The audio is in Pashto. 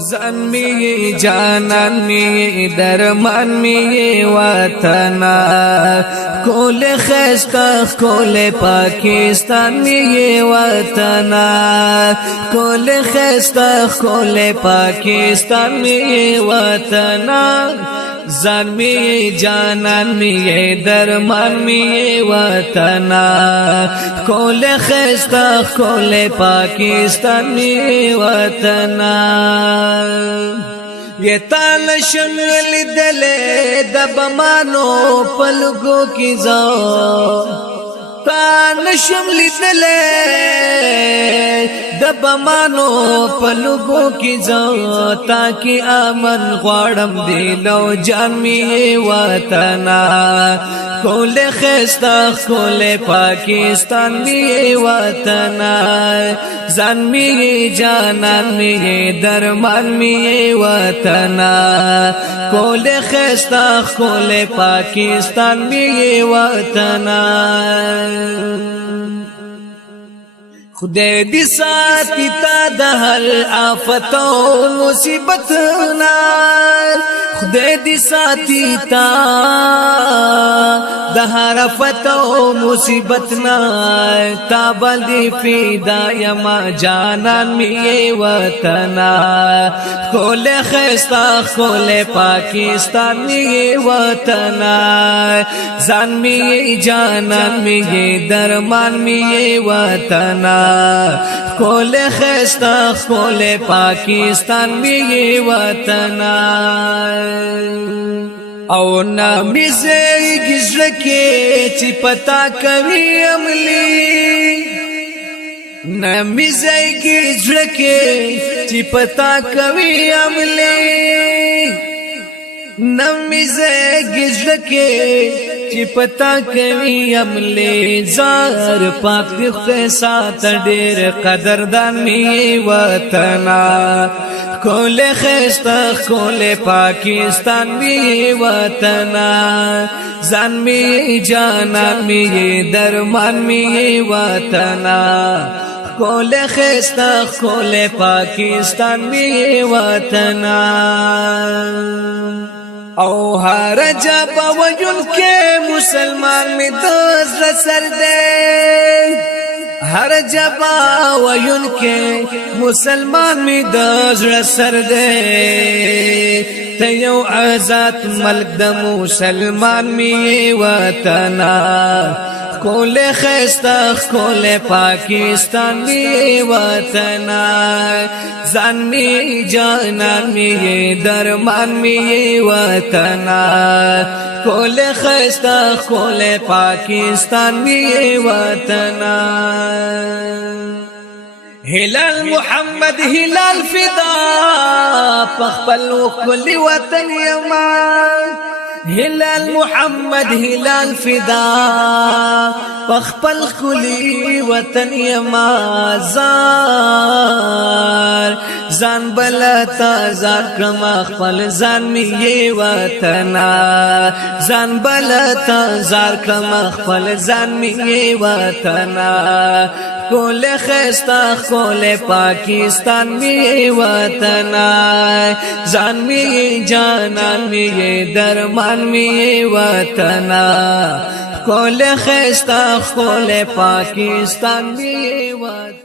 زن می جانان می درمان می وطنا کول خستا کول پاکستان می وطنا کول خستا کول پاکستان می وطنا زن می جانان می درمان می وطنا کول خستا کول پاکستان می وطنا یتال شمل دل دبمانو پلگو کی زو تان شمل دل دبمانو پلگو کی زو تاکي امن غړم دلو جان می وطنا کول خستا کول پاکستان می وطنا زن می جانان می درمان می وطنا کول خستا کول پاکستان می وطنا خدای دې ساتي تا د هر آفت او مصیبت نه خدای دې ساتي تا د هر آفت او مصیبت نه تا باندې فدا یم جانان می وطنا کول خستا کول پاکستان می وطنا زن می جانان می درمان می وطنا کول خستا کول پاکستان می وطنا او نامی زیگی زلکی چی پتا کوي عملی نامی زیگی زلکی چی پتا کوي عملی نامی زیگی زلکی چی پتا کوي عملی زار پاک دخت سات ډیر قدردان می وطنا کول خستا کول پاکستان می وطنا زن می جانان می درمان می وطنا کول خستا کول پاکستان می وطنا او هر جب وجن کے مسلمان می دوز سر دے ہر جبا وین کے مسلمان می دزر سر دے تیو آزاد ملک د مسلمان می وطنا کول خستا کول پاکستان می وطنا زن می جانان می درمان می وطنا کول خستا کول پاکستان می وطنا هلال محمد هلال فدا پخپل کل وطن یما هلال محمد هلال فدا پخپل کلی وطن یما زان بلتا زار کما خپل زان می وطنا زان بلتا زار کما خپل زان می وطنا کول خستا کول پاکستان می وطنا زان می جانان می درمان می وطنا کول خستا کول پاکستان می وطنا